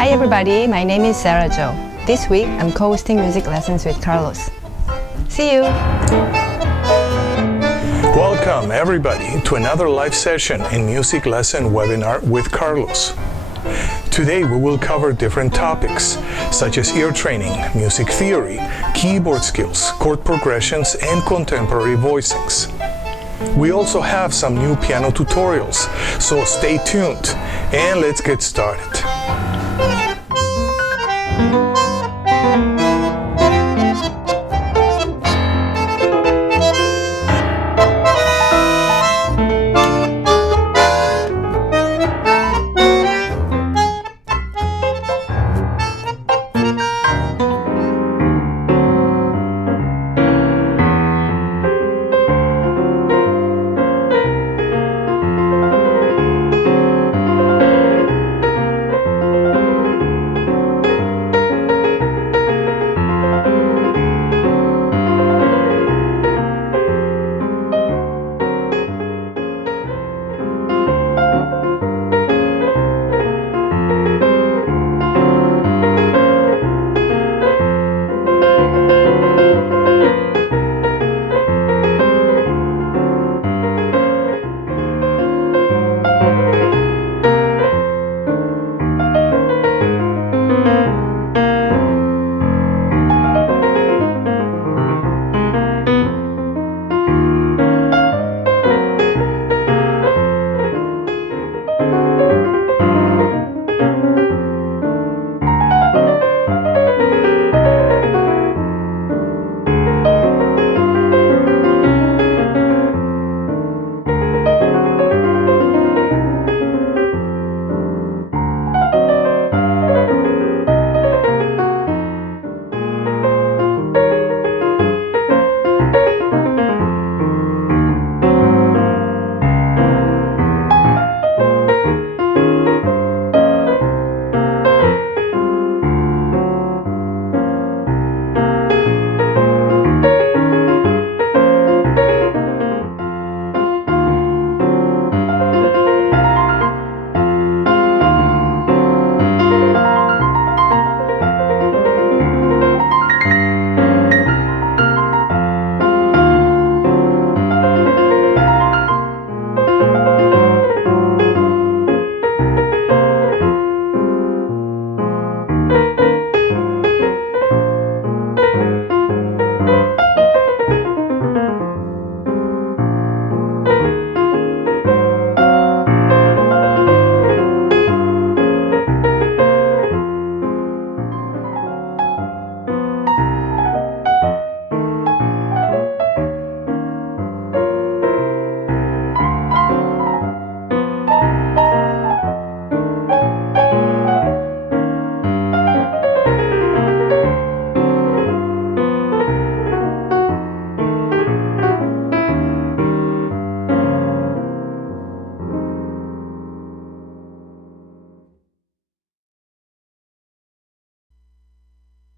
Hi everybody, my name is Sera Jo. This week I'm co-hosting music lessons with Carlos. See you! Welcome everybody to another live session in music lesson webinar with Carlos. Today we will cover different topics such as ear training, music theory, keyboard skills, chord progressions, and contemporary voicings. We also have some new piano tutorials, so stay tuned and let's get started.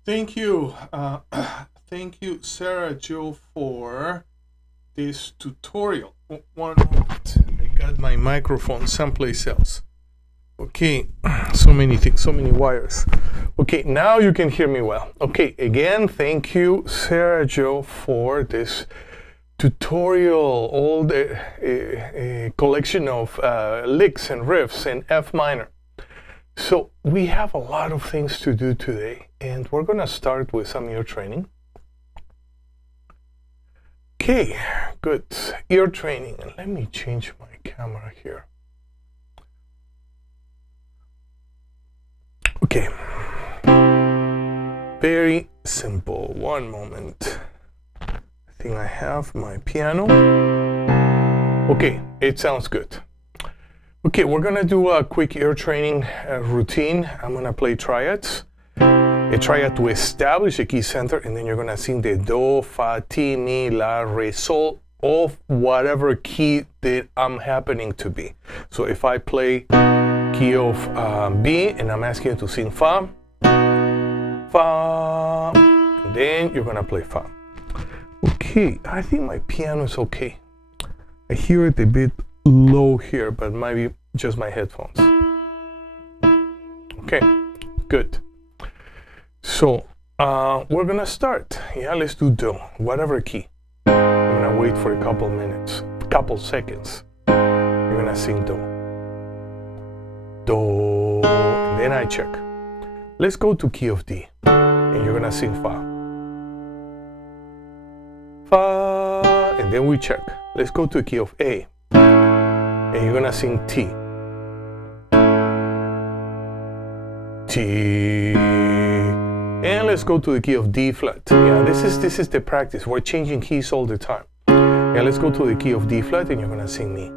Thank you, Sera Jo, for this tutorial. One moment, I got my microphone someplace else. Okay, so many things, so many wires. Okay, now you can hear me well. Okay, again, thank you, Sera Jo, for this tutorial, all the collection of licks and riffs in F minor. So we have a lot of things to do today, and we're gonna start with some ear training. Okay, good. Ear training, and let me change my camera here. Okay, very simple. One moment. I think I have my piano. Okay, it sounds good. Okay, we're gonna do a quick ear training routine. I'm gonna play triads. A triad to establish a key center, and then you're gonna sing the do, fa, ti, mi, la, re, sol of whatever key that I'm happening to be. So if I play key of B and I'm asking you to sing fa, fa, and then you're gonna play fa. Okay, I think my piano is okay. I hear it a bit low here, but maybe just my headphones. Okay, Good. So we're gonna start. Yeah, let's do do, whatever key. I'm gonna wait for a couple minutes, couple seconds. You're gonna sing do. Do, and then I check. Let's go to key of D, and you're gonna sing fa. Fa, and then we check. Let's go to key of A, and you're gonna sing T. T, and let's go to the key of D flat. Yeah, this is the practice. We're changing keys all the time. Yeah, let's go to the key of D flat, and you're gonna sing mi.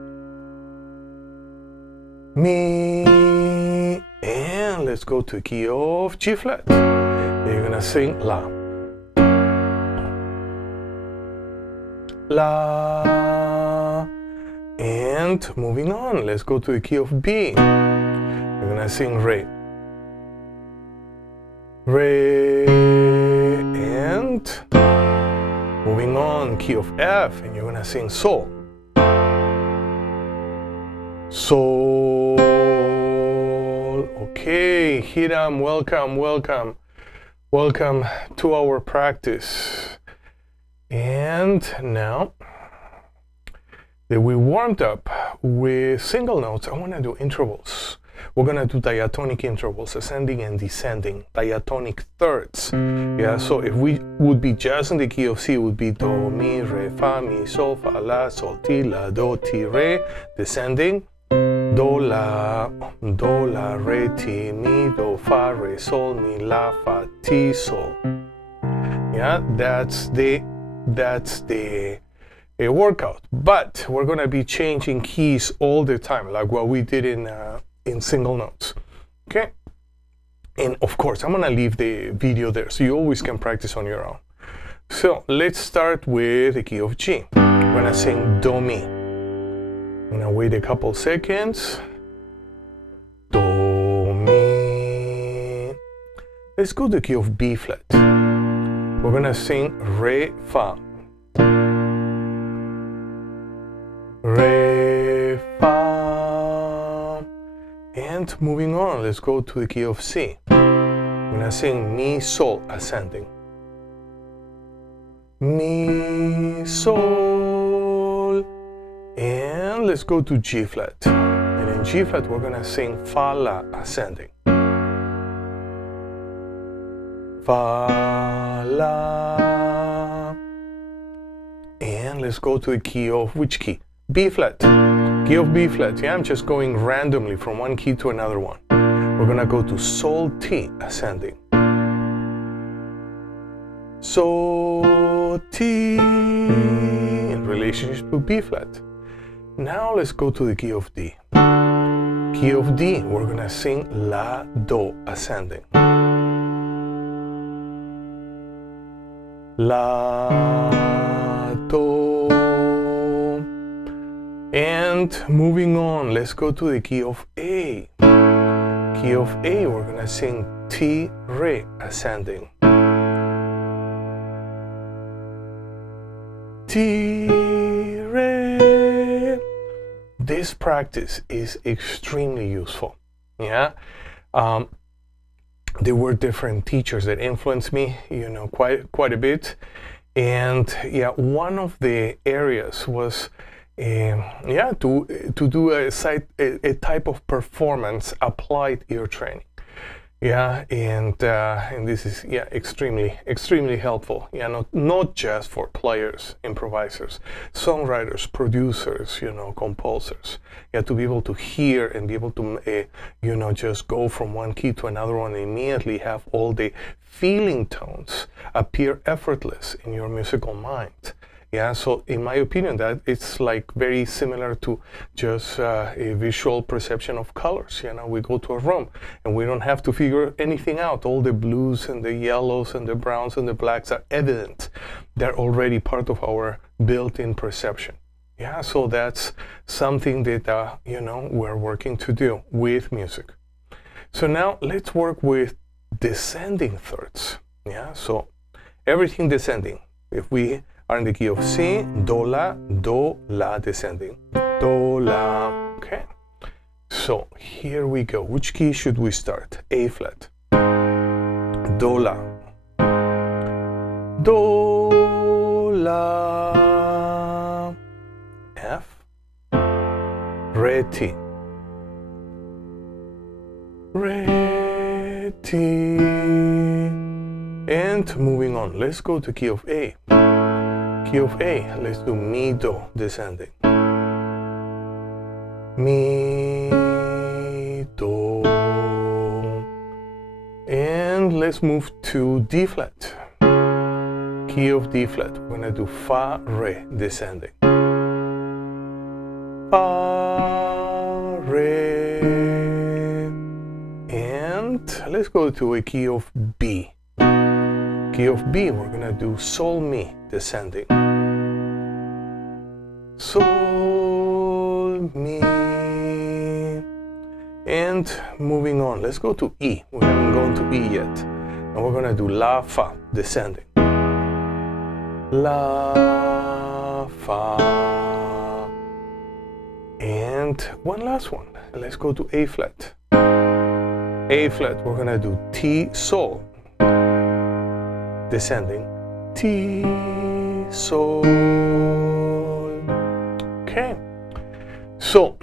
Mi, and let's go to the key of G flat. And you're gonna sing la. La, and moving on, let's go to the key of B. You're gonna sing re. Re, and moving on, key of F, and you're gonna sing sol. Sol. Okay, Hiram, welcome, welcome, welcome to our practice. And now that we warmed up with single notes, I want to do intervals. We're gonna do diatonic intervals, ascending and descending, diatonic thirds. Yeah, so if we would be just in the key of C, it would be do, mi, re, fa, mi, sol, fa, la, sol, ti, la, do, ti, re. Descending, do, la, re, ti, mi, do, fa, re, sol, mi, la, fa, ti, sol. Yeah, that's the a workout. But we're gonna be changing keys all the time, like what we did in single notes. Okay, and of course I'm gonna leave the video there so you always can practice on your own. So let's start with the key of G. I'm gonna sing do mi. I'm gonna wait a couple seconds. Do mi. Let's go to the key of B flat. We're gonna sing re fa. Re fa. And moving on, let's go to the key of C. I'm gonna sing mi sol ascending. Mi sol. And let's go to G flat. And in G flat, we're gonna sing fa la ascending. Fa la. And let's go to the key of which key? B flat. Key of B flat. Yeah, I'm just going randomly from one key to another one. We're gonna go to sol T ascending. Sol T in relationship to B flat. Now let's go to the key of D. Key of D, we're gonna sing la do ascending. La do. And moving on, let's go to the key of A. Key of A, we're gonna sing T re ascending. T re. This practice is extremely useful. Yeah, there were different teachers that influenced me, quite a bit, and yeah, one of the areas was. To do a type of performance applied ear training. Yeah, and this is extremely helpful. Yeah, not just for players, improvisers, songwriters, producers, composers. Yeah, to be able to hear and be able to just go from one key to another one and immediately have all the feeling tones appear effortless in your musical mind. Yeah, so in my opinion, that it's like very similar to just a visual perception of colors. We go to a room and we don't have to figure anything out. All the blues and the yellows and the browns and the blacks are evident. They're already part of our built-in perception. Yeah, so that's something that we're working to do with music. So now let's work with descending thirds. Yeah, so everything descending. If we are in the key of C, do, la, descending. Do, la, okay. So here we go. Which key should we start? A flat. Do, La. Do, La, F, Re, Ti. Re, Ti. And moving on, let's go to key of A. Key of A, let's do Mi, Do, descending. Mi, Do. And let's move to D flat. Key of D flat. We're gonna do Fa, Re, descending. Fa, Re. And let's go to a key of B. Key of B, we're gonna do Sol, Mi, descending. Sol, Mi. And moving on, let's go to E. We haven't gone to E yet. And we're gonna do La, Fa, descending. La, Fa. And one last one. Let's go to A flat. A flat, we're gonna do Ti, Sol, descending. Ti, Sol. Okay. So,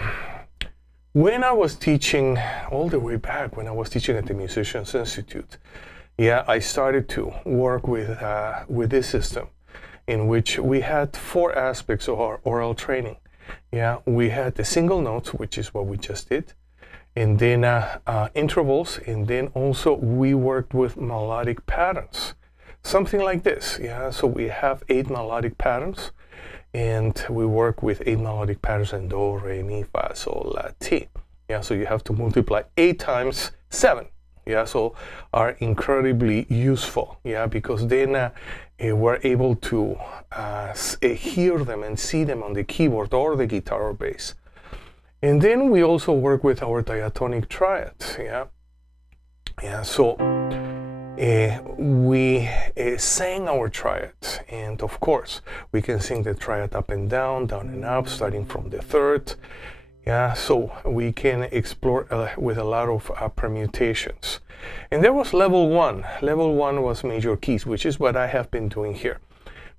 when I was teaching, all the way back when I was teaching at the Musicians Institute, yeah, I started to work with this system in which we had 4 aspects of our oral training. Yeah, we had the single notes, which is what we just did, and then intervals, and then also we worked with melodic patterns, something like this. Yeah, so we have 8 melodic patterns, and we work with 8 melodic patterns in Do, Re, Mi, Fa, Sol, La, Ti. Yeah, so you have to multiply 8 times 7. Yeah, so are incredibly useful. Yeah, because then we're able to hear them and see them on the keyboard or the guitar or bass. And then we also work with our diatonic triads. Yeah, yeah. So we sang our triads, and of course we can sing the triad up and down and up, starting from the 3rd. Yeah, so we can explore with a lot of permutations. And there was level 1. Level 1 was major keys, which is what I have been doing here.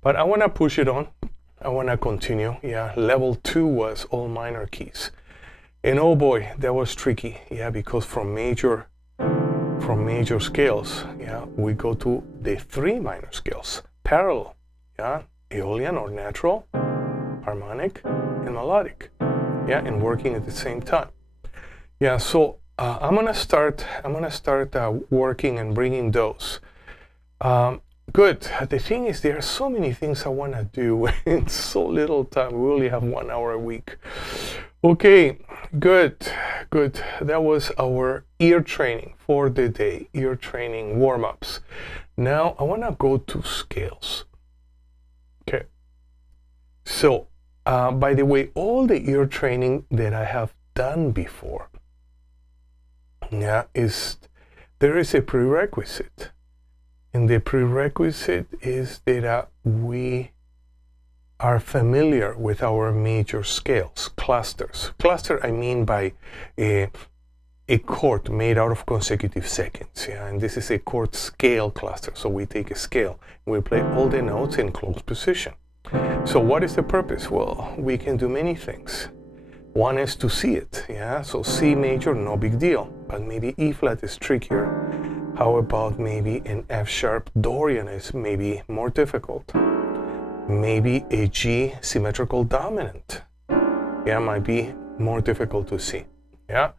But I want to push it on. I want to continue. Yeah, level 2 was all minor keys. And oh boy, that was tricky. Yeah, because from major scales, yeah, we go to the 3 minor scales, parallel. Yeah, Aeolian or natural, harmonic, and melodic. Yeah, and working at the same time. Yeah, so I'm gonna start working and bringing those. Good. The thing is, there are so many things I wanna do in so little time. We only have 1 hour a week. Okay, good. That was our ear training for the day. Ear training warm-ups. Now I wanna go to scales. Okay. So. By the way, all the ear training that I have done before, yeah, there is a prerequisite, and the prerequisite is that we are familiar with our major scales, clusters. Cluster, I mean by a chord made out of consecutive seconds, yeah, and this is a chord scale cluster. So we take a scale, and we play all the notes in close position. So what is the purpose? Well, we can do many things. One is to see it, yeah? So C major, no big deal, but maybe E flat is trickier. How about maybe an F sharp Dorian is maybe more difficult. Maybe a G symmetrical dominant, yeah, might be more difficult to see, yeah?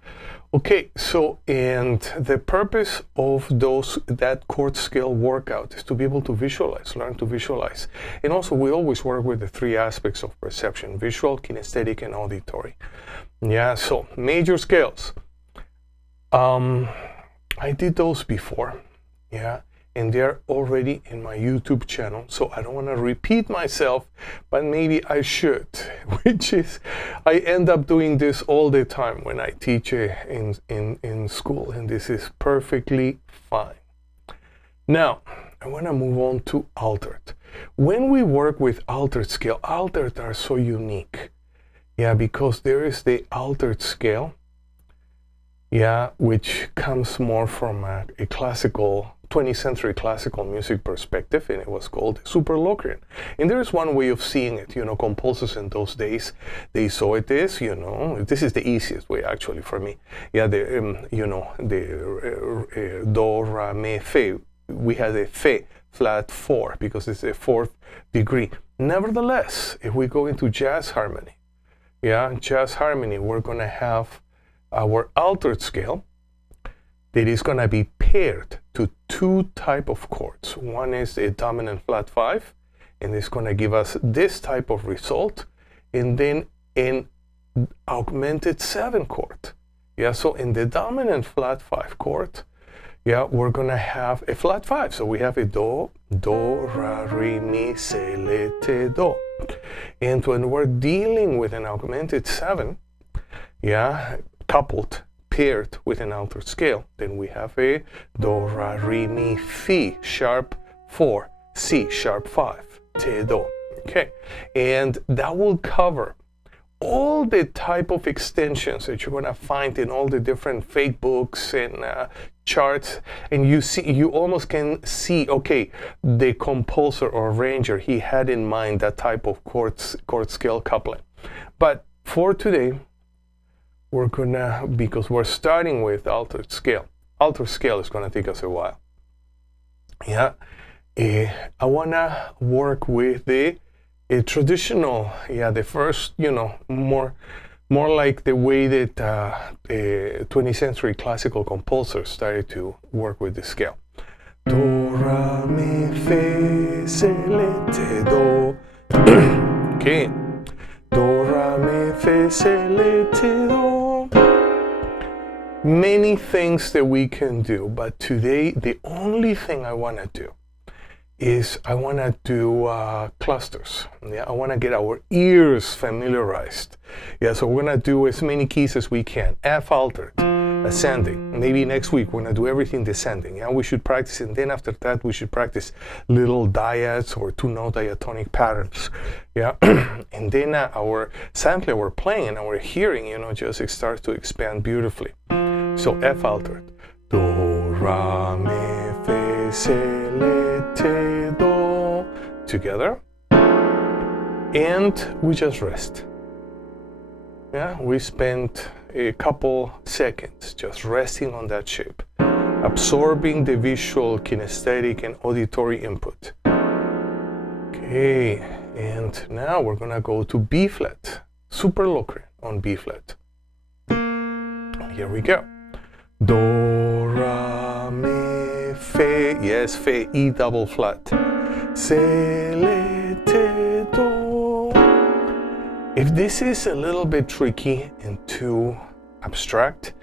Okay, so, and the purpose of that chord scale workout is to be able to visualize, learn to visualize. And also, we always work with the 3 aspects of perception: visual, kinesthetic, and auditory. Yeah, so major scales. I did those before, yeah, and they're already in my YouTube channel, so I don't want to repeat myself, but maybe I should, which is, I end up doing this all the time when I teach in school, and this is perfectly fine. Now, I want to move on to altered. When we work with altered scale, altered are so unique, yeah, because there is the altered scale, yeah, which comes more from a classical 20th century classical music perspective, and it was called Super Locrian. And there's one way of seeing it, you know, composers in those days, they saw it as, you know, this is the easiest way actually for me. Yeah, you know, the do, ra, mi, fe. We had a fe flat 4 because it's a 4th degree. Nevertheless, if we go into jazz harmony, yeah, jazz harmony, we're gonna have our altered scale that is going to be paired to 2 type of chords. One is a dominant flat 5, and it's going to give us this type of result, and then an augmented 7 chord. Yeah, so in the dominant flat 5 chord, yeah, we're going to have a flat 5. So we have a do, ra, re, mi, se, le, te, do. And when we're dealing with an augmented 7, yeah, coupled, paired with an altered scale, then we have a do, ra, re, mi, fi, sharp 4, si, sharp 5, te, do. Okay, and that will cover all the type of extensions that you're going to find in all the different fake books and charts, and you almost can see, okay, the composer or arranger, he had in mind that type of chord scale coupling. But for today, we're gonna, because we're starting with altered scale. Altered scale is gonna take us a while. Yeah, I wanna work with the traditional, yeah, the first, you know, more like the way that 20th century classical composers started to work with the scale. Do, ra, mi, fe, se, le, te, do. Okay. Do, ra, mi, fe, se, le, te, do. Many things that we can do, but today the only thing I want to do is I want to do clusters. Yeah, I want to get our ears familiarized. Yeah, so we're going to do as many keys as we can. F altered, ascending. Maybe next week we're going to do everything descending. Yeah, we should practice, and then after that we should practice little diads or 2-note diatonic patterns. Yeah, and then our sampler we're playing and our hearing, you know, just starts to expand beautifully. So F altered. Do, ra, mi, fe, se, le, te, do. Together. And we just rest. Yeah, we spent a couple seconds just resting on that shape, absorbing the visual, kinesthetic, and auditory input. Okay, and now we're gonna go to B flat, Super Locrian on B flat. Here we go. Do, ra, mi, fe, yes, fe, E double flat. Se, le, te, do. If this is a little bit tricky and too abstract,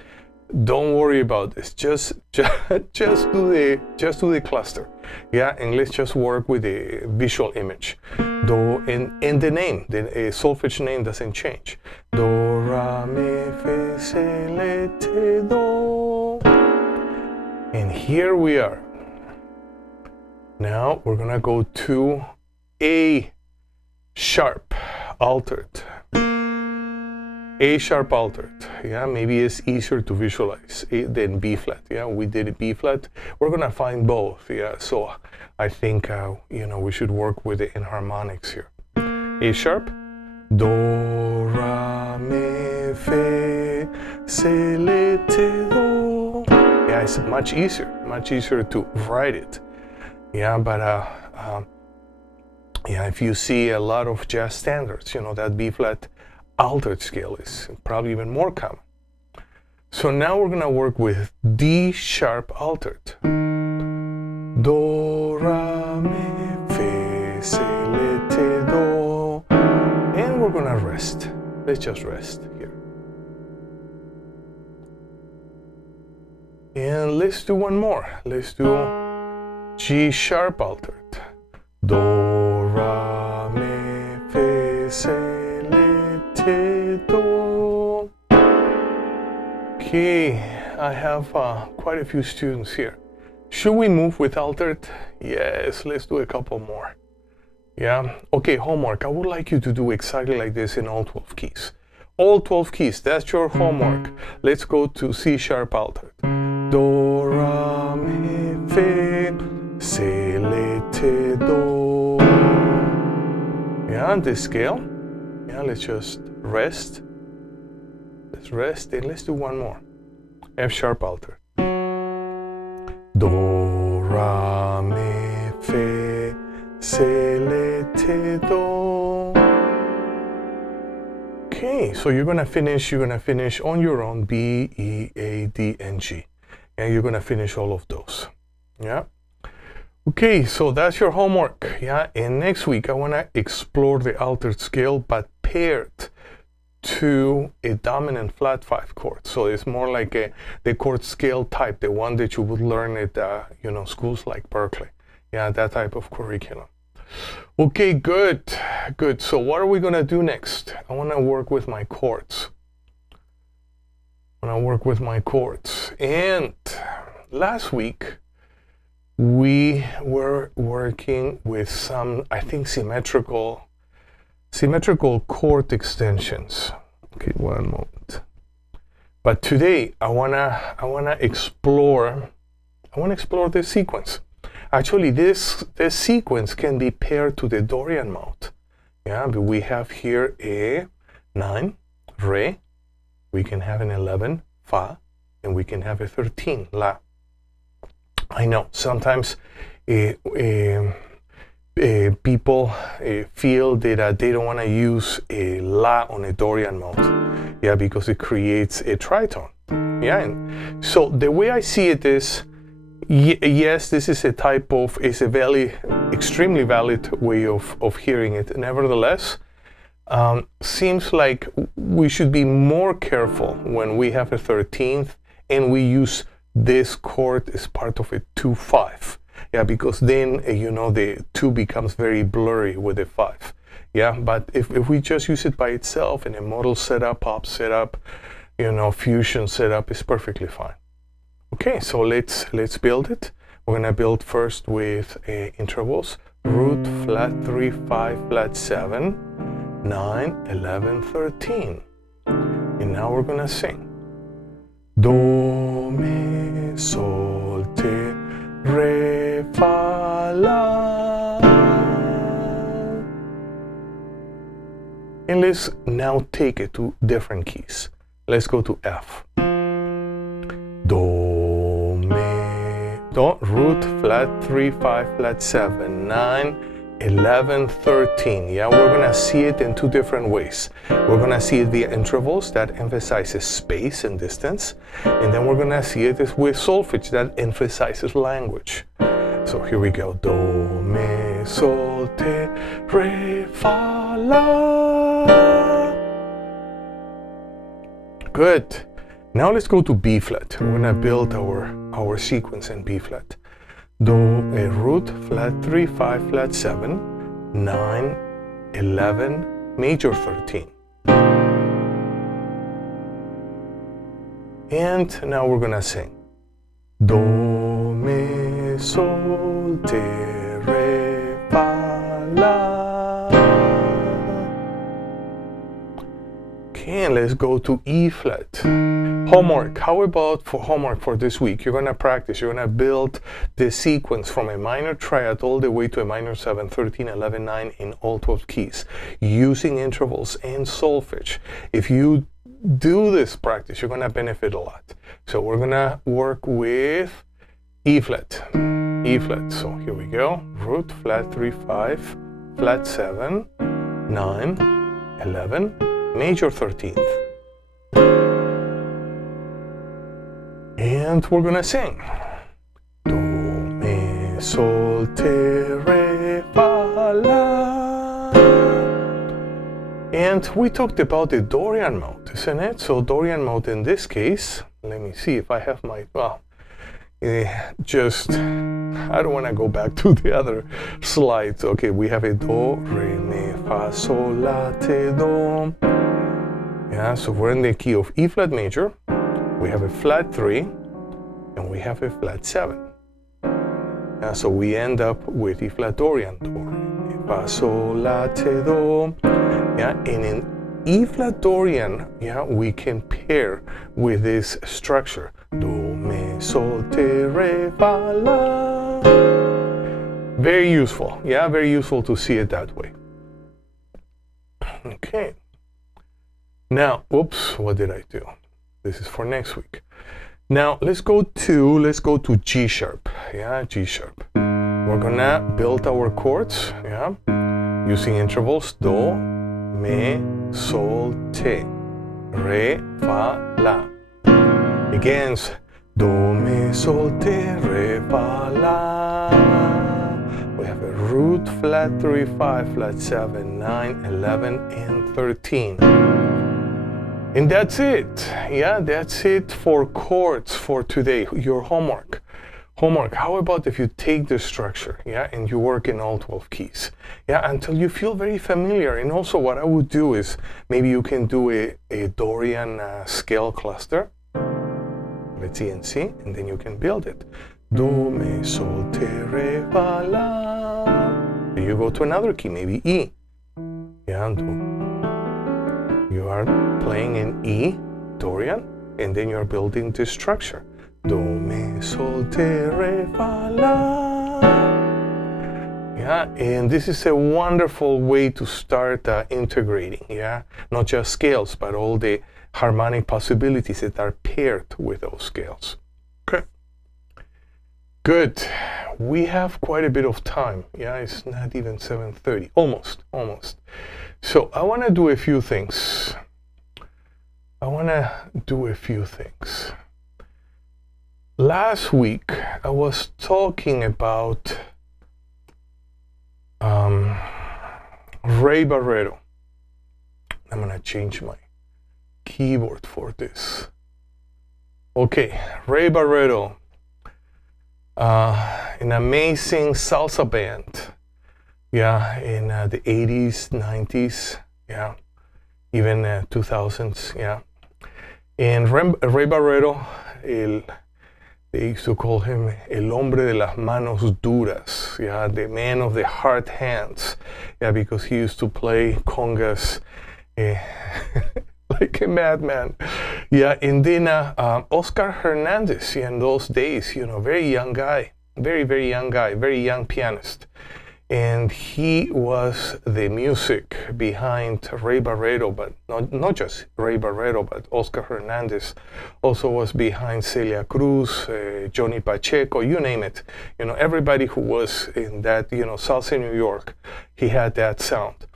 don't worry about this. Just do the cluster. Yeah, and let's just work with the visual image. Do, and the name, the solfege name doesn't change. Do, ra, mi, fe, se, le, te, do. And here we are. Now we're gonna go to A sharp altered. A sharp altered. Yeah, maybe it's easier to visualize than B flat. Yeah, we did B flat. We're gonna find both. Yeah, so I think you know, we should work with the enharmonics here. A sharp, do, ra, mi, fe, se, le, te, do. Yeah, it's much easier to write it. Yeah, but yeah, if you see a lot of jazz standards, you know, that B flat altered scale is probably even more common. So now we're gonna work with D sharp altered. Do, ra, mi, fe, se, le, te, do. And we're gonna rest. Let's just rest here. And let's do one more. Let's do G sharp altered. Do, ra, mi, fe, se, le, te, do. Okay, I have quite a few students here. Should we move with altered? Yes, let's do a couple more. Yeah, okay, homework. I would like you to do exactly like this in all 12 keys. all 12 keys. That's your homework. Let's go to C sharp altered. Do, ra, mi, fe, se, le, te, do. Yeah, this scale. Yeah, let's just rest. Let's rest and let's do one more. F sharp altered. Do, ra, mi, fe, se, le, te, do. Okay, so you're gonna finish on your own B, E, A, D, and G. And you're gonna finish all of those. Yeah. Okay, so that's your homework. Yeah, and next week I wanna explore the altered scale, but paired to a dominant flat 5 chord. So it's more like the chord scale type, the one that you would learn at schools like Berkeley. Yeah, that type of curriculum. Okay, good. So what are we gonna do next? I wanna work with my chords. And last week we were working with some, I think, symmetrical chord extensions. Okay, one moment. But today I wanna explore this sequence. Actually, this sequence can be paired to the Dorian mode. Yeah, but we have here a 9, re. We can have an 11, fa, and we can have a 13, la. I know sometimes people feel that they don't want to use a la on a Dorian mode. Yeah, because it creates a tritone. Yeah, and so the way I see it is, yes, this is a extremely valid way of hearing it. Nevertheless, seems like we should be more careful when we have a 13th and we use this chord as part of a 2-5. Yeah, because then, the 2 becomes very blurry with the 5. Yeah, but if we just use it by itself in a modal setup, pop setup, fusion setup, is perfectly fine. Okay, so let's build it. We're gonna build first with intervals: root, flat 3, 5, flat 7, 9, 11, 13. And now we're gonna sing. Do, mi, sol, te, re, fa, la. And let's now take it to different keys. Let's go to F. Do, mi, do, root, flat 3, 5, flat 7, 9, 11, 13. Yeah, we're gonna see it in two different ways. We're gonna see it via intervals that emphasizes space and distance, and then we're gonna see it with solfege that emphasizes language. So here we go. Do, mi, sol, te, re, fa, la. Good. Now let's go to B flat. We're gonna build our sequence in B flat. Do, a root, flat 3, 5, flat 7, 9, 11, major 13. And now we're gonna sing. Do, mi, sol, te, re, fa, la. Okay, and let's go to E flat. Homework. How about for homework for this week? You're gonna practice. You're gonna build the sequence from a minor triad all the way to a minor 7, 13, 11, 9 in all 12 keys, using intervals and solfege. If you do this practice, you're gonna benefit a lot. So we're gonna work with E flat. E flat. So here we go. Root, flat 3, 5, flat 7, 9, 11, major 13th. And we're gonna sing. Do, mi, sol, te, re, fa, la. And we talked about the Dorian mode, isn't it? So Dorian mode in this case, let me see if I have my, I don't want to go back to the other slides. Okay, we have a do, re, mi, fa, sol, la, te, do. Yeah, so we're in the key of E flat major. We have a flat 3, and we have a flat 7. Yeah, so we end up with E flat Dorian. Do, re, mi, fa, sol, la, te, do. Yeah, and E flat Dorian, yeah, we can pair with this structure. Do, me, sol, te, re, fa, la. Very useful, yeah, very useful to see it that way. Okay. Now, oops, what did I do? This is for next week. Now let's go to G sharp, yeah, G sharp. We're gonna build our chords, yeah, using intervals do, me, sol, te, re, fa, la. Again, do, me, sol, te, re, fa, la. We have a root, flat 3, 5, flat 7, 9, 11, and 13. And that's it. Yeah, that's it for chords for today. Your homework. How about if you take the structure, yeah, and you work in all 12 keys, yeah, until you feel very familiar. And also what I would do is maybe you can do a Dorian scale cluster. Let's see and see, and then you can build it. Do, me, sol, te, re, fa, la. Then you go to another key, maybe E. Yeah, do. You are playing in E, Dorian, and then you're building this structure. Do, me, sol, te, re, fa, la. Yeah, and this is a wonderful way to start integrating, yeah? Not just scales, but all the harmonic possibilities that are paired with those scales. Okay. Good. We have quite a bit of time. Yeah, it's not even 7:30. Almost. So I want to do a few things. Last week, I was talking about Ray Barretto. I'm going to change my keyboard for this. Okay, Ray Barretto, an amazing salsa band. Yeah, in the 80s, 90s, yeah, even 2000s, yeah. And Ray Barretto, they used to call him El Hombre de las Manos Duras, yeah, the man of the hard hands, yeah, because he used to play congas like a madman. Yeah, and then Oscar Hernandez, yeah, in those days, you know, very young guy, very young guy, very young pianist. And he was the music behind Ray Barretto, but not just Ray Barretto, but Oscar Hernandez also was behind Celia Cruz, Johnny Pacheco, you name it. You know, everybody who was in that, you know, Salsa New York, he had that sound.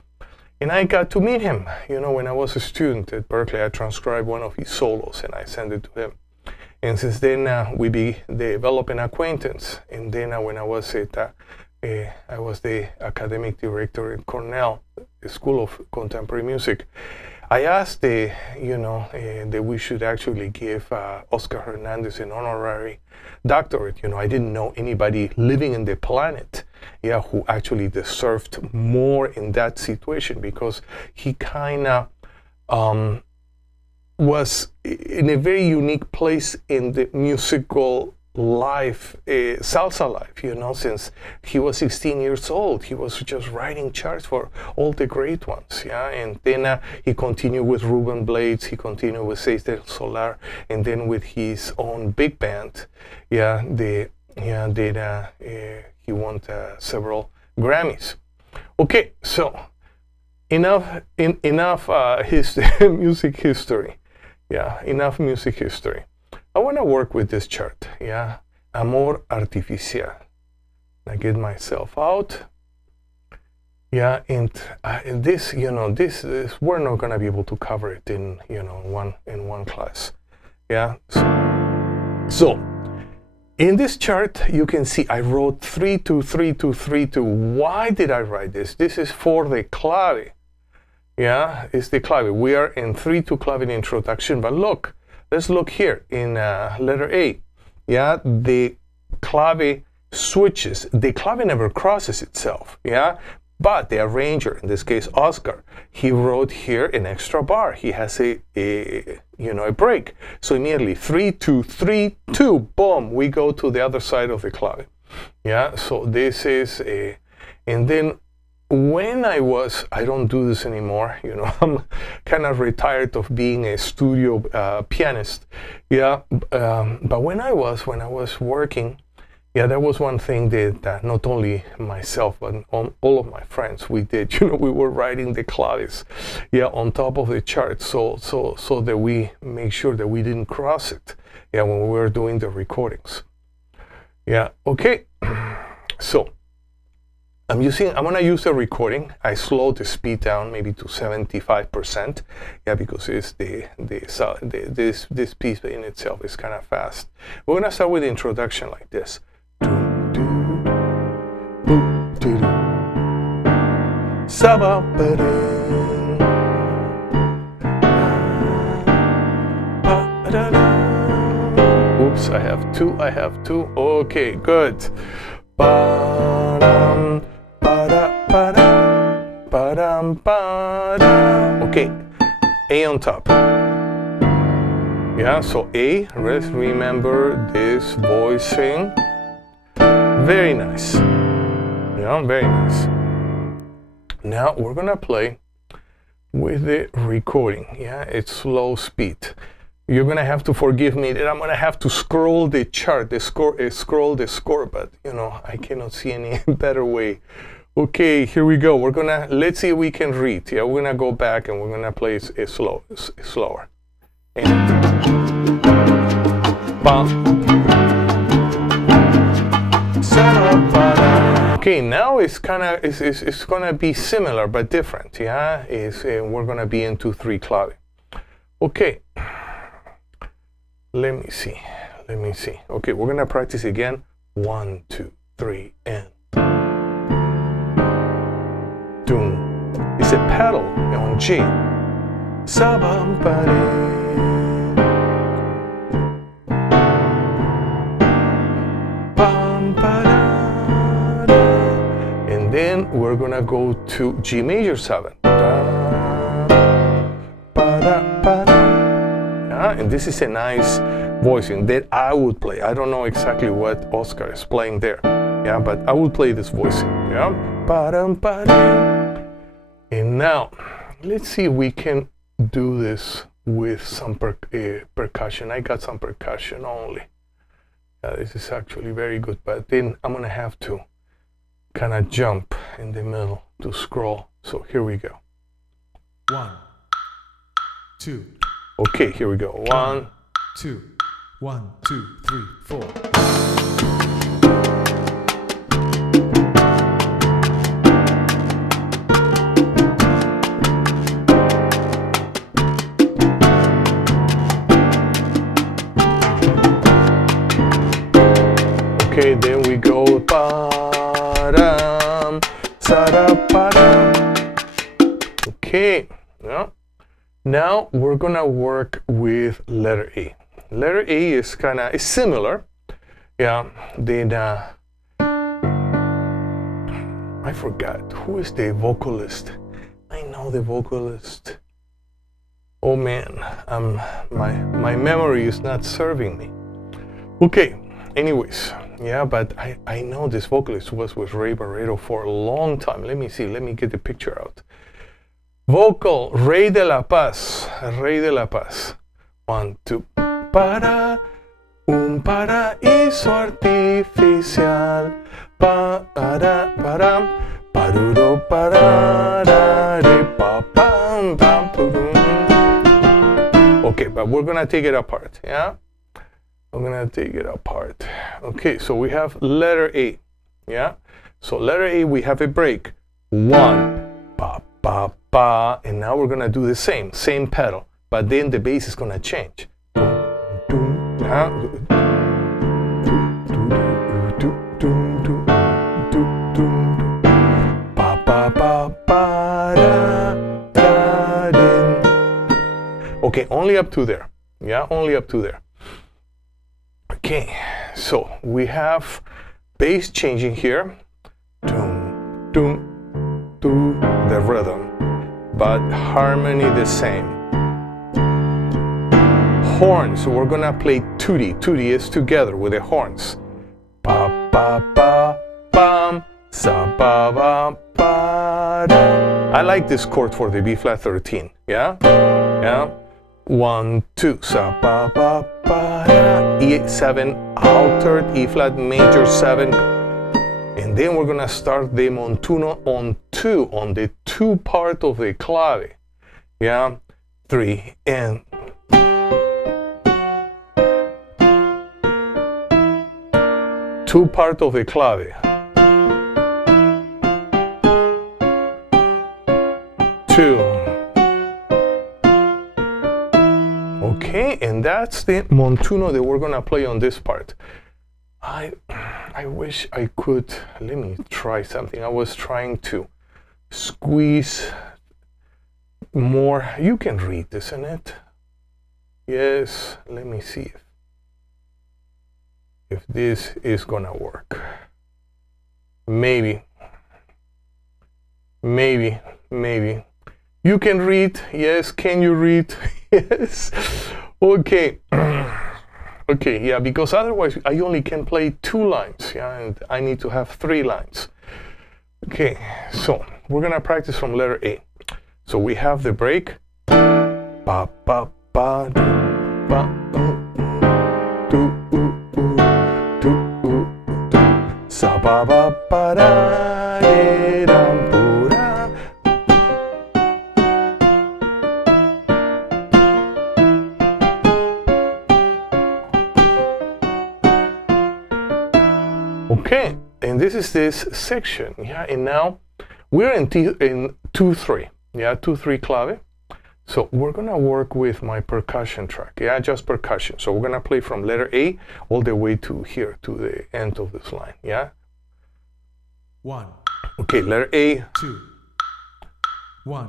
And I got to meet him, you know, when I was a student at Berkeley. I transcribed one of his solos and I sent it to him. And since then, we developed an acquaintance. And then when I was at I was the academic director at Cornell, the School of Contemporary Music. I asked, that we should actually give Oscar Hernandez an honorary doctorate. You know, I didn't know anybody living in the planet, yeah, who actually deserved more in that situation, because he kind of was in a very unique place in the musical life, salsa life, you know, since he was 16 years old. He was just writing charts for all the great ones, yeah, and then he continued with Ruben Blades, he continued with Seis del Solar, and then with his own big band, yeah, he won several Grammys. Okay, so enough his music history, yeah, enough music history. I want to work with this chart, yeah, Amor Artificial. I get myself out, yeah, and this, you know, this we're not gonna be able to cover it in, you know, one class, yeah. So in this chart, you can see I wrote 3-2, 3-2, 3-2. Why did I write this? This is for the clave, yeah, it's the clave. We are in 3-2 clave introduction, but look. Let's look here in letter A. Yeah, the clave switches. The clave never crosses itself. Yeah, but the arranger, in this case Oscar, he wrote here an extra bar. He has a break. So immediately 3-2, 3-2, boom, we go to the other side of the clave. Yeah, so this is and then when I don't do this anymore, you know, I'm kind of retired of being a studio pianist. Yeah, but when I was working, yeah, that was one thing that not only myself, but all of my friends, we did. You know, we were writing the claves, yeah, on top of the chart, so that we make sure that we didn't cross it, yeah, when we were doing the recordings. Yeah, okay, so I'm gonna use a recording. I slowed the speed down maybe to 75%, yeah, because it's this piece in itself is kind of fast. We're gonna start with the introduction like this. Oops, I have two. Okay, good. Okay, A on top. Yeah, so A, let's remember this voicing. Very nice. Yeah, very nice. Now we're gonna play with the recording. Yeah, it's slow speed. You're gonna have to forgive me that I'm gonna have to scroll the chart, scroll the score, but you know, I cannot see any better way. Okay, here we go. Let's see if we can read. Yeah, we're gonna go back and we're gonna play it slower. And okay, now it's gonna be similar but different. Yeah, we're gonna be in 2/3 clave. Okay. Let me see. Okay, we're gonna practice again. 1, 2, 3, and doom. It's a pedal on G. And then we're gonna go to G major 7. And this is a nice voicing that I would play. I don't know exactly what Oscar is playing there, yeah, but I would play this voicing, yeah. And now, let's see if we can do this with some percussion. I got some percussion only. This is actually very good, but then I'm gonna have to kind of jump in the middle to scroll. So here we go. 1, 2. Okay, here we go. 1, 2, 1, 2, 3, 4. Okay, then we go ba-dum, sa-da-ba-dum. Okay, yeah. Now we're gonna work with letter A. Letter A is similar. Yeah, then I forgot who is the vocalist. I know the vocalist. Oh man, my memory is not serving me. Okay, anyways, yeah, but I know this vocalist was with Ray Barretto for a long time. Let me see. Let me get the picture out. Vocal, Rey de la Paz. 1, 2. Para un paraíso artificial. Para, paruro, parare, pa, pam, pam, purum. Okay, but we're gonna take it apart, yeah? I'm gonna take it apart. Okay, so we have letter A, yeah? So letter A, we have a break. 1, pa, pa, pa, and now we're gonna do the same pedal, but then the bass is gonna change. Okay, only up to there. Yeah, only up to there. Okay, so we have bass changing here. Doom, doom, to the rhythm, but harmony the same. Horns, so we're gonna play tutti. Tutti is together with the horns. Ba ba ba bam, sa ba ba ba. I like this chord for the B flat 13. Yeah, yeah. 1, 2, sa ba ba ba da, E7 altered, E flat major 7, and then we're gonna start the montuno on 2 on the 2 part of the clave. Yeah, 3 and 2 part of the clave. 2. Okay, and that's the montuno that we're gonna play on this part. I wish I could, let me try something. I was trying to squeeze more. You can read, isn't it? Yes, let me see if this is gonna work. Maybe. You can read, yes, can you read? Yes. Okay. Okay, yeah, because otherwise I only can play 2 lines, yeah, and I need to have 3 lines. Okay, so we're gonna practice from letter A. So we have the break. Ba ba ba do, ba do do do sa ba ba ba da de dam bu da. Okay, and this is this section, yeah, and now we're in 2-3, yeah, 2-3 clave. So we're gonna work with my percussion track, yeah, just percussion. So we're gonna play from letter A all the way to here, to the end of this line, yeah? 1. Okay, letter A. 2. 1,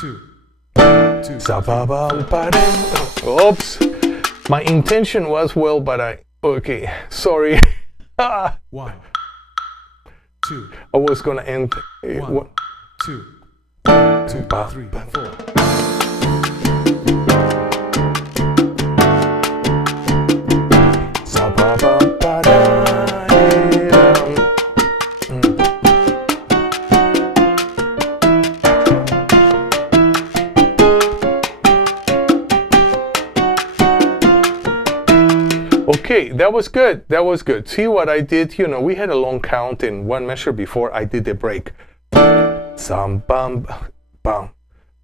2. 2. Sa ba ba ba da. Oops, my intention was well, but okay, sorry. 1, 2. I was gonna end. 1, 2, 2, 3, 4. Sa ba ba ba da dam. Okay, that was good. That was good. See what I did? You know, we had a long count in 1 measure before I did the break. Sam bam bam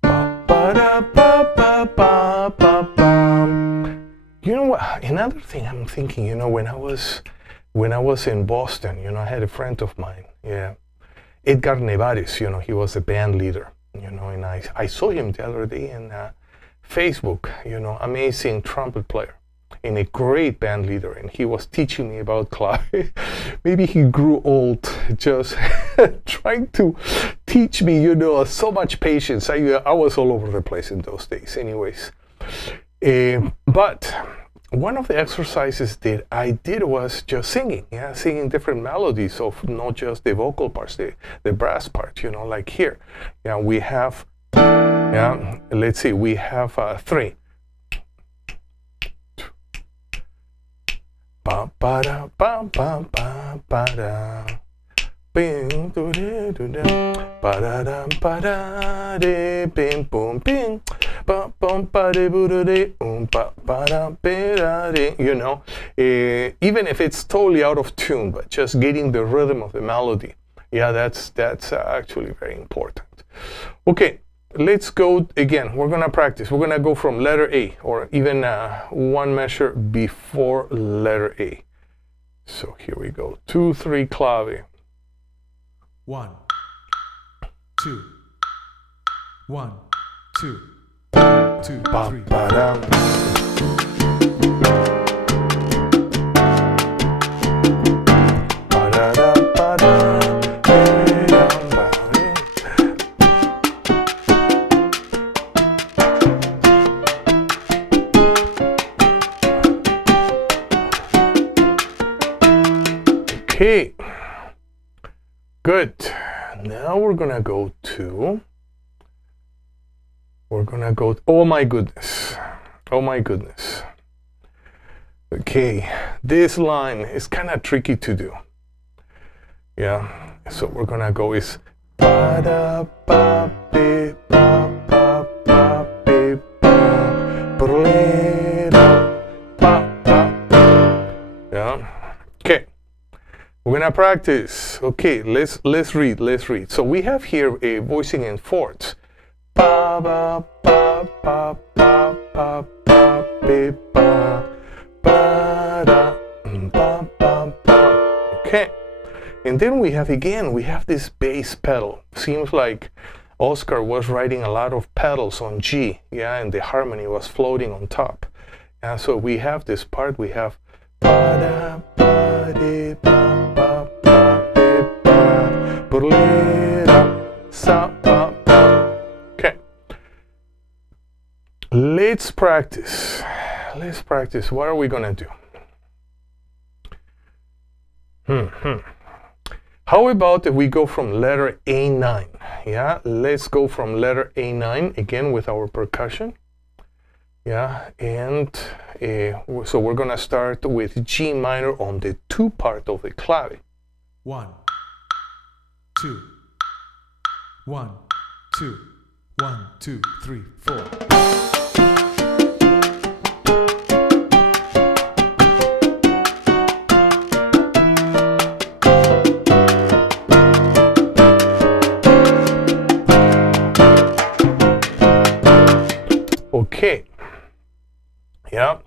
ba ba da ba ba ba ba bam. You know what? Another thing I'm thinking. You know, when I was in Boston, you know, I had a friend of mine. Yeah, Edgar Nevares. You know, he was a band leader. You know, and I saw him the other day in Facebook. You know, amazing trumpet player. And a great band leader, and he was teaching me about clave. Maybe he grew old just trying to teach me, you know, so much patience. I was all over the place in those days anyways. But one of the exercises that I did was just singing, yeah, singing different melodies of not just the vocal parts, the brass part, you know, like here. Yeah, we have, yeah, let's see, we have 3. Ba ba da ba ba ba ba da, bing do de do da, ba da da ba da de, bing boom bing, ba bum ba de boo de, ba ba da be da de. You know, even if it's totally out of tune, but just getting the rhythm of the melody, yeah, that's actually very important. Okay. Let's go again. We're gonna practice. We're gonna go from letter A, or even 1 measure before letter A. So here we go. 2-3 clave. 1, 2. 1, 2. 1, 2, 3. Ba da. Ba da da ba da. Okay, good. Now we're gonna go, oh my goodness. Okay, this line is kind of tricky to do. Yeah, so we're gonna go is ba da ba be ba ba ba be ba ba ba. Yeah. Okay. We're gonna practice. Okay, let's read. So we have here a voicing in fourths. Ba ba ba ba ba ba ba be ba ba da ba ba ba. Okay. And then we have this bass pedal. Seems like Oscar was writing a lot of pedals on G, yeah, and the harmony was floating on top. And so we have this part, we have ba da ba de ba ba ba de ba ba da sa ba ba. Okay. Let's practice. What are we gonna do? How about if we go from letter A9? Yeah, let's go from letter A9 again with our percussion. Yeah, and so we're gonna start with G minor on the 2 part of the clave. 1, 2, 1, 2, 1, 2, 3, 4. Okay. Yeah.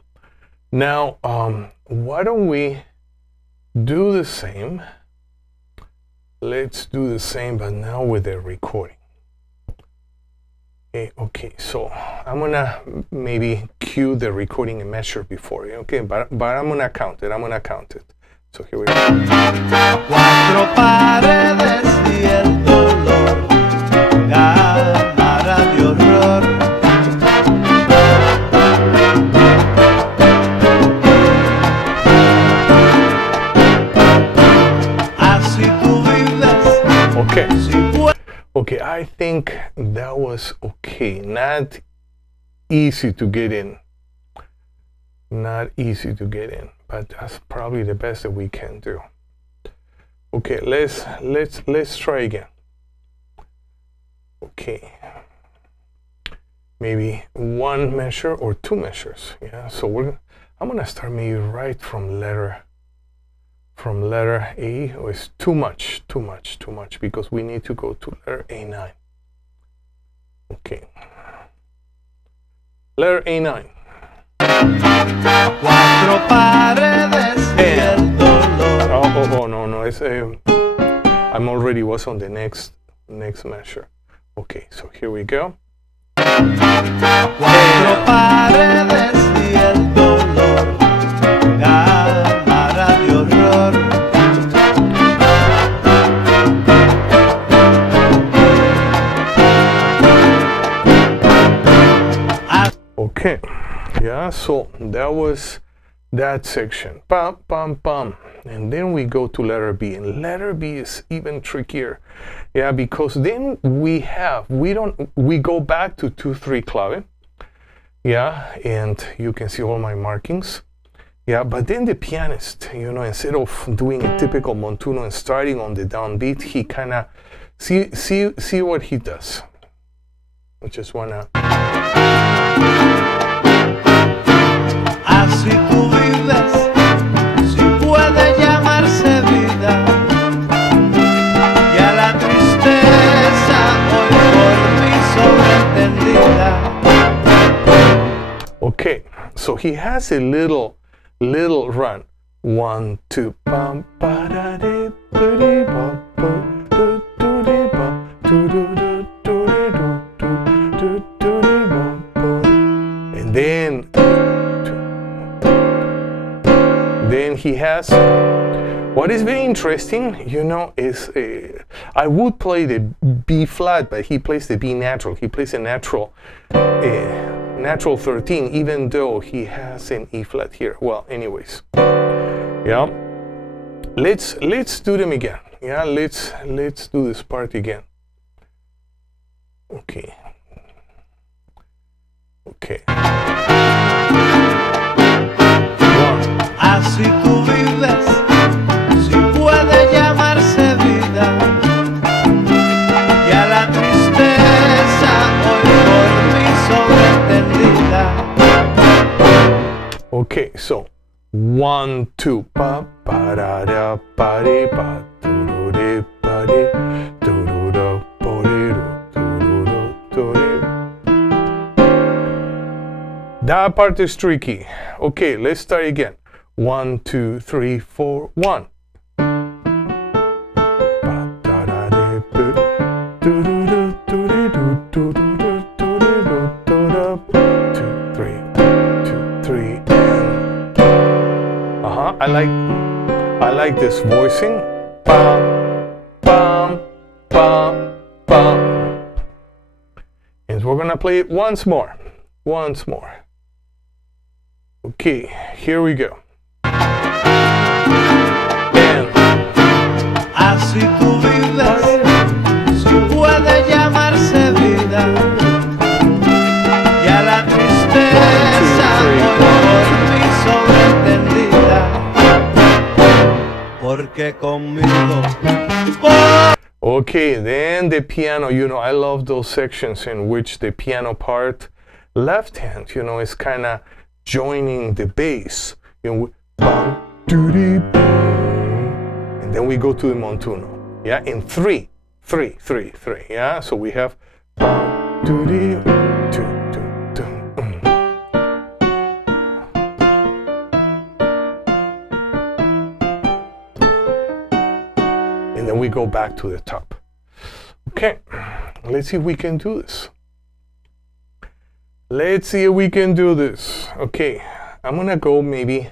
Now, why don't we do the same? Let's do the same, but now with the recording. Okay, so I'm gonna maybe cue the recording and measure before you. Okay, but I'm gonna count it. So here we go. Cuatro paredes y el dolor, cámara de horror. Así tú vives. Okay. Si puedes. Okay, I think that was okay. Not easy to get in. But that's probably the best that we can do. Okay, let's try again. Okay. Maybe 1 measure or 2 measures. Yeah, so I'm gonna start maybe right from letter A. Oh, it's too much because we need to go to letter A9. Okay. Letter A9. Cuatro paredes y el dolor. Oh no, it's I'm already was on the next measure. Okay, so here we go. Cuatro paredes y el dolor, cámara de horror. Okay, yeah, so that was that section. Pam, pam, pam. And then we go to letter B. And letter B is even trickier. Yeah, because then we go back to 2-3 clave. Yeah, and you can see all my markings. Yeah, but then the pianist, instead of doing a typical montuno and starting on the downbeat, he kind of see what he does. I just wanna. Así tú vives, si puede llamarse vida, y a la tristeza hoy por mí sobreentendida. Okay, so he has a little run. 1, 2, bum, ba da de, ba de, ba, ba, do, do, de, ba, do, do, do, do, de, do, do, do, do, de, ba, ba. And then he has. What is very interesting, is I would play the B flat, but he plays the B natural. He plays a natural 13, even though he has an E flat here. Well, anyways, yeah. Let's do them again. Yeah, let's do this part again. Okay. Así tú vives, si puede llamarse vida, so 1, 2, pa pa da da pa di pa do do di pa di do do do po di do do. That part is tricky. Okay, let's start again. 1, 2, 3, 4, 1. I like this voicing. Bum, bum, bum, bum. And we're gonna play it once more. Once more. Okay, here we go. And así tú vives, si puede llamarse vida, y a la tristeza hoy por mí sobreentendida, porque conmigo. okay, then the piano, you know, I love those sections in which the piano part, left hand, you know, is kind of joining the bass. You know, bum, doo-dee, boom, and then we go to the montuno. Yeah, in 3, 3, 3, 3. Yeah, so we have bum, doo-dee, doo, doo, doo, and then we go back to the top. Okay, let's see if we can do this. Let's see if we can do this. Okay, I'm gonna go maybe,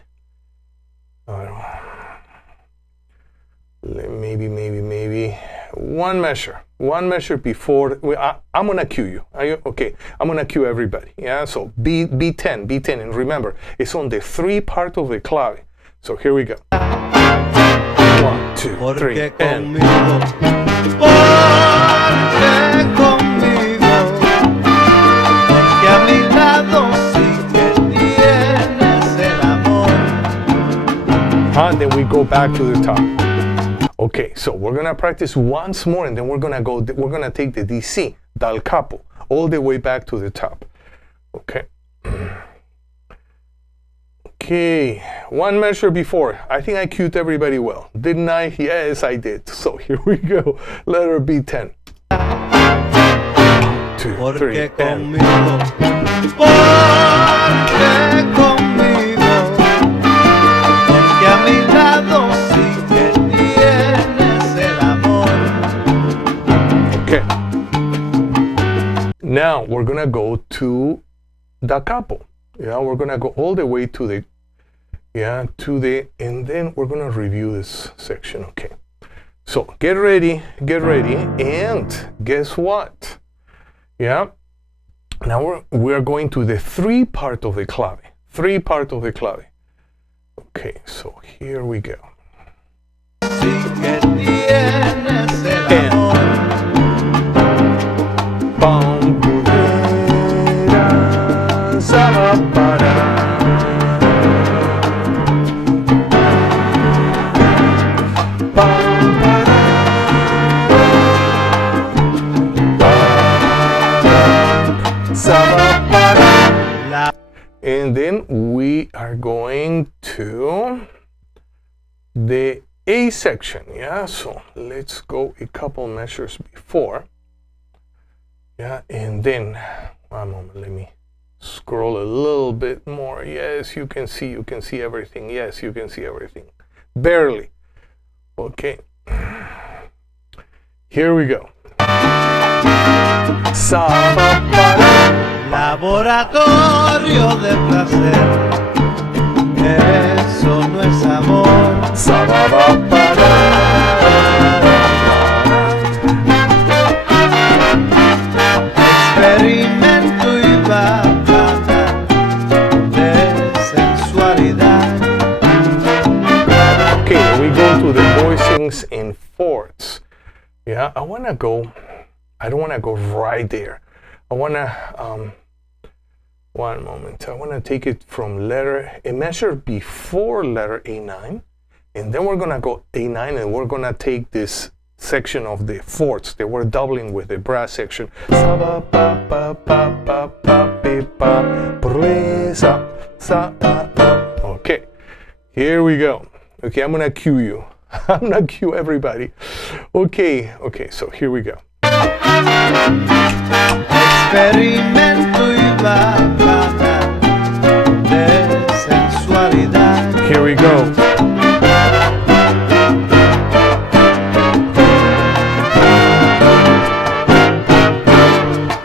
maybe one measure before. I'm gonna cue you. Are you okay? I'm gonna cue everybody. Yeah. So B10, and remember, it's on the 3 part of the clave. So here we go. 1, 2, 3, and. And then we go back to the top. Okay, so we're gonna practice once more, and then we're gonna take the DC, dal capo, all the way back to the top. Okay. Okay, one measure before. I think I cued everybody well. Didn't I? Yes, I did. So here we go. Letter B10. 2, 3, and. Okay. Now we're gonna go to da capo. Yeah, we're gonna go all the way to the, and then we're gonna review this section. Okay. So get ready, and guess what? Yeah. Now we're going to the 3 part of the clave. 3 part of the clave. Okay, so here we go. And then we are going to the A section, yeah? So let's go a couple measures before. Yeah, and then, one moment, let me scroll a little bit more. Yes, you can see everything. Yes, you can see everything. Barely. Okay. Here we go. Laboratorio de placer, eso no es amor. Experimento y bajada de sensualidad. Okay, we go to the voicings in fourths. Yeah, I don't wanna go right there. I wanna, one moment, I wanna take it from a measure before letter A9, and then we're gonna go A9, and we're gonna take this section of the fourths that we're doubling with the brass section. Okay. Here we go. Okay, I'm gonna cue you. I'm gonna cue everybody. Okay, so here we go. Experimento y bajada de sensualidad. Here we go.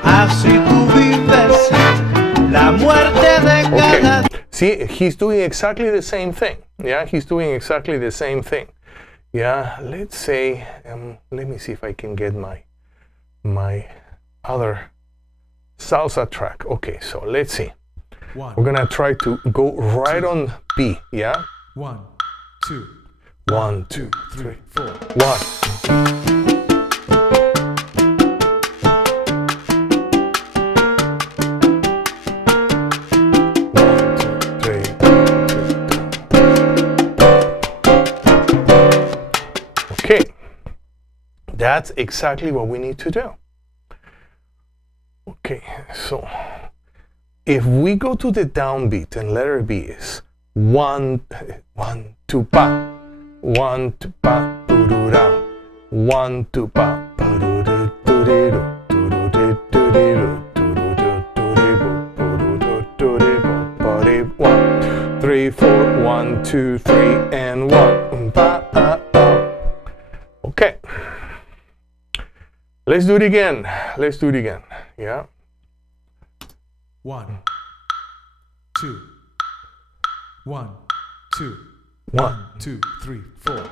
Así tú vives la muerte de cada Okay. See, he's doing exactly the same thing. Yeah, he's doing exactly the same thing. Yeah, let's say, let me see if I can get my other salsa track. Okay, so let's see. One. We're gonna try to go right on B. Yeah. 1, 2, 1, 2, 3, 4. 1. Okay, that's exactly what we need to do. Okay, so if we go to the downbeat and letter B is 1, 1, 2, pa, 1, 2, pa, do-do-da, 1, 2, pa, do-do-do, do-do-do, do-do-do, do-do-do, do-do-do, do-do-do, 1, 3, 4, 1, 2, 3, and 1, pa, okay. Let's do it again. Let's do it again. Yeah. 1, 2, 1, 2, 1, 2, 3, 4. 1.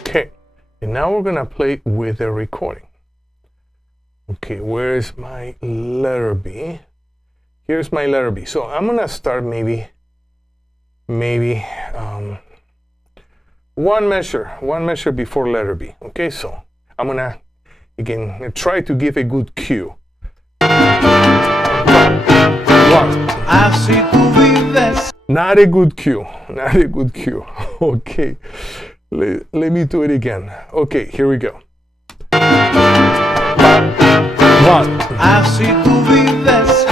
Okay, and now we're gonna play with the recording. Okay, where's my letter B? Here's my letter B. So I'm gonna start maybe one measure before letter B. Okay, so I'm gonna again try to give a good cue. 1. Así tú vives. Not a good cue. Not a good cue. Okay, let me do it again. Okay, here we go. 1. Así tú vives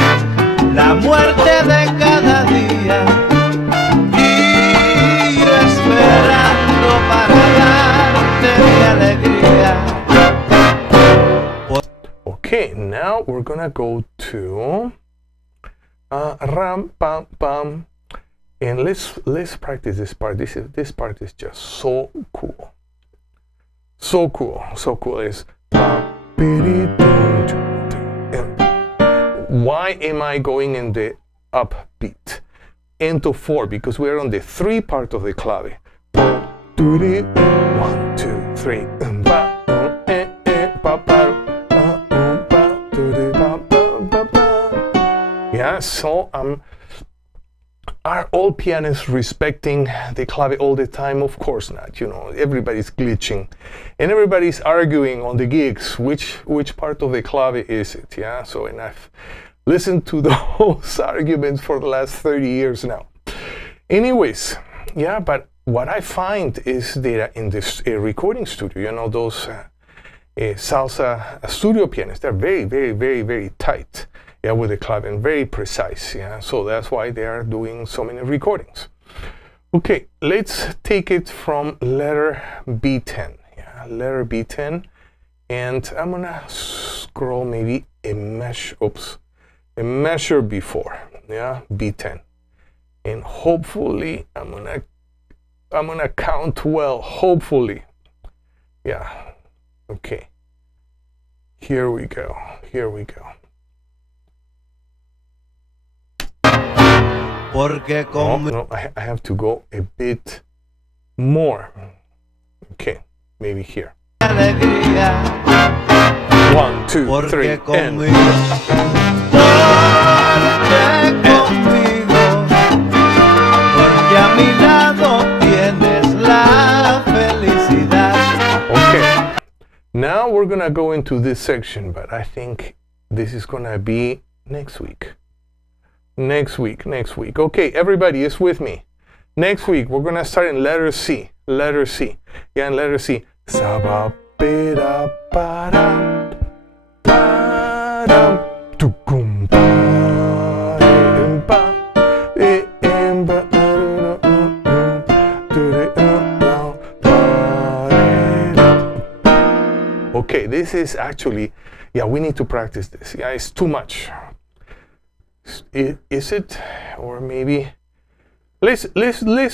la muerte de cada día. Y yo esperando para darte mi alegría. Okay, now we're gonna go to ram pam pam, and let's practice this part. This part is just so cool. So cool. So cool. It's why am I going in the upbeat into 4? Because we're on the 3 part of the clave. 1, 2, 3. Yeah, so are all pianists respecting the clave all the time? Of course not. You know, everybody's glitching, and everybody's arguing on the gigs which part of the clave is it. Yeah, so and I've listened to those arguments for the last 30 years now. Anyways, yeah, but what I find is that in this recording studio, you know, those salsa studio pianists, they're very, very, very, very tight. Yeah, with the clave and very precise. Yeah, so that's why they are doing so many recordings. Okay, let's take it from letter B10. Yeah, letter B10, and I'm gonna scroll maybe a measure before. Yeah, B10, and hopefully I'm gonna count well. Hopefully, yeah. Okay. Here we go. Here we go. Porque Oh, no, I have to go a bit more. Okay, maybe here. alegría. 1, 2, 3, Porque and conmigo. Porque conmigo. Porque a mi lado tienes la felicidad. okay. Now we're gonna go into this section, but I think this is gonna be next week. Next week. Okay, everybody is with me. Next week, we're gonna start in letter C. letter C. Yeah, and letter C. Sa ba be da ba da ba da tu kum ba em ba em ba Okay, this is actually, yeah, we need to practice this. Yeah, it's too much. Is it? Or maybe let's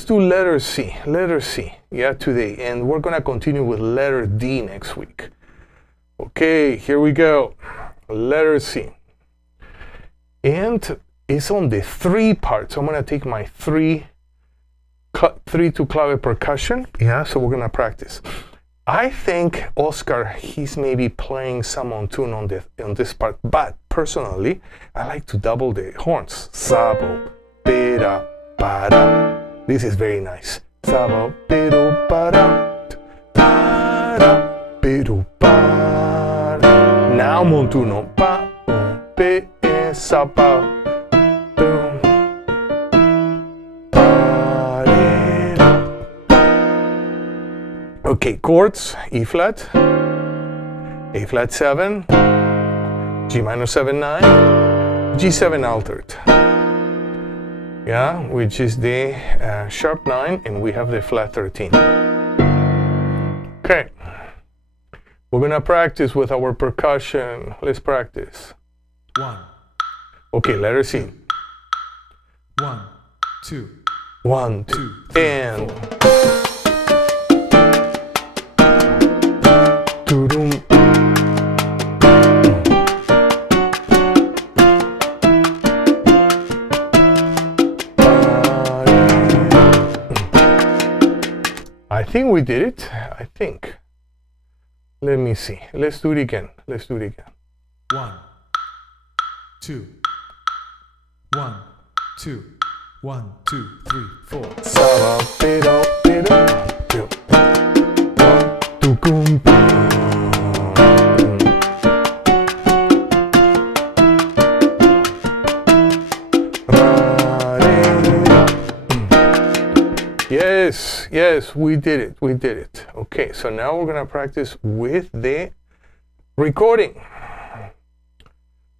do letter C. Letter C, yeah, today. And we're gonna continue with letter D next week. Okay, here we go. Letter C. And it's on the 3 part. So I'm gonna take my 3-2 clave percussion. Yeah, so we're gonna practice. I think Oscar, he's maybe playing some on tune on this part, but personally, I like to double the horns. Sabo, bida, para. This is very nice. Sabo, bidu, para, para, bidu, para. Now montuno, pa, pe, sa, pa. Okay, chords, E flat, A flat 7, G minor 7 9, G7 altered. Yeah, which is the sharp 9, and we have the flat 13. Okay, we're gonna practice with our percussion. Let's practice. 1. Okay, letter C. 1, 2. 1, 2, and. 4. I think we did it. I think. Let me see. Let's do it again. 1, 2. 1, 2. 1, 2, 3, 4. Saba, pero, pero, tu Yes, we did it. Okay, so now we're gonna practice with the recording.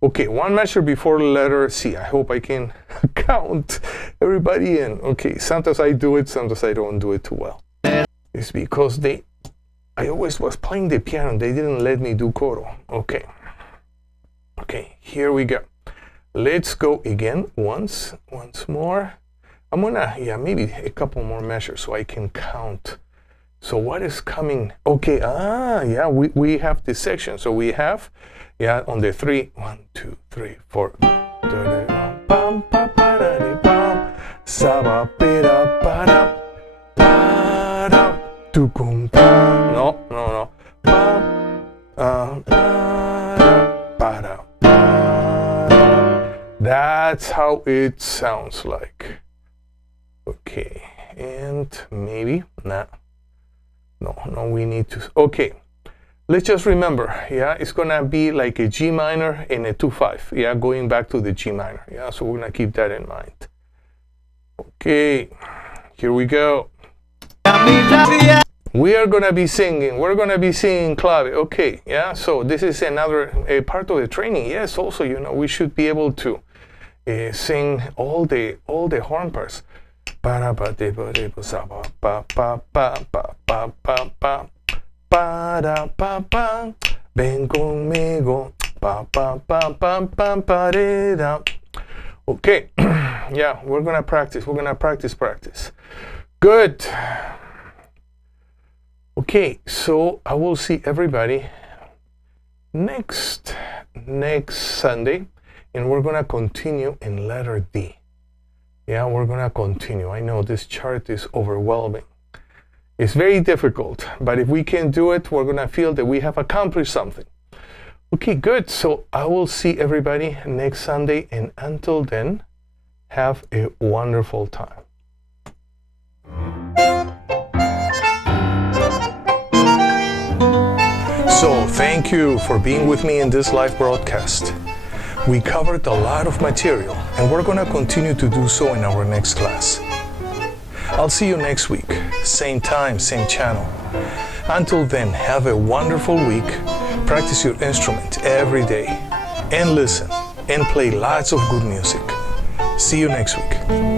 Okay, 1 measure before letter C. I hope I can count everybody in. Okay, sometimes I do it, sometimes I don't do it too well. It's because I always was playing the piano and they didn't let me do coro. Okay, here we go. Let's go again once more. I'm gonna, maybe a couple more measures so I can count. So what is coming? Okay, we have this section. So we have, on the 3, 1, 2, 3, 4. No. That's how it sounds like. Okay, and maybe no, we need to. Okay, let's just remember, it's gonna be like a G minor and a 2-5, going back to the G minor, so we're gonna keep that in mind. Okay, here we go. We are gonna be singing. We're gonna be singing clave. Okay, so this is another part of the training. Yes, also, we should be able to sing all the horn parts. Ven conmigo. Okay, we're gonna practice. Good. Okay, so I will see everybody next Sunday, and we're gonna continue in letter D. We're gonna continue. I know this chart is overwhelming. It's very difficult, but if we can do it, we're gonna feel that we have accomplished something. Okay, good. So I will see everybody next Sunday, and until then, have a wonderful time. So thank you for being with me in this live broadcast. We covered a lot of material, and we're going to continue to do so in our next class. I'll see you next week, same time, same channel. Until then, have a wonderful week. Practice your instrument every day and listen and play lots of good music. See you next week.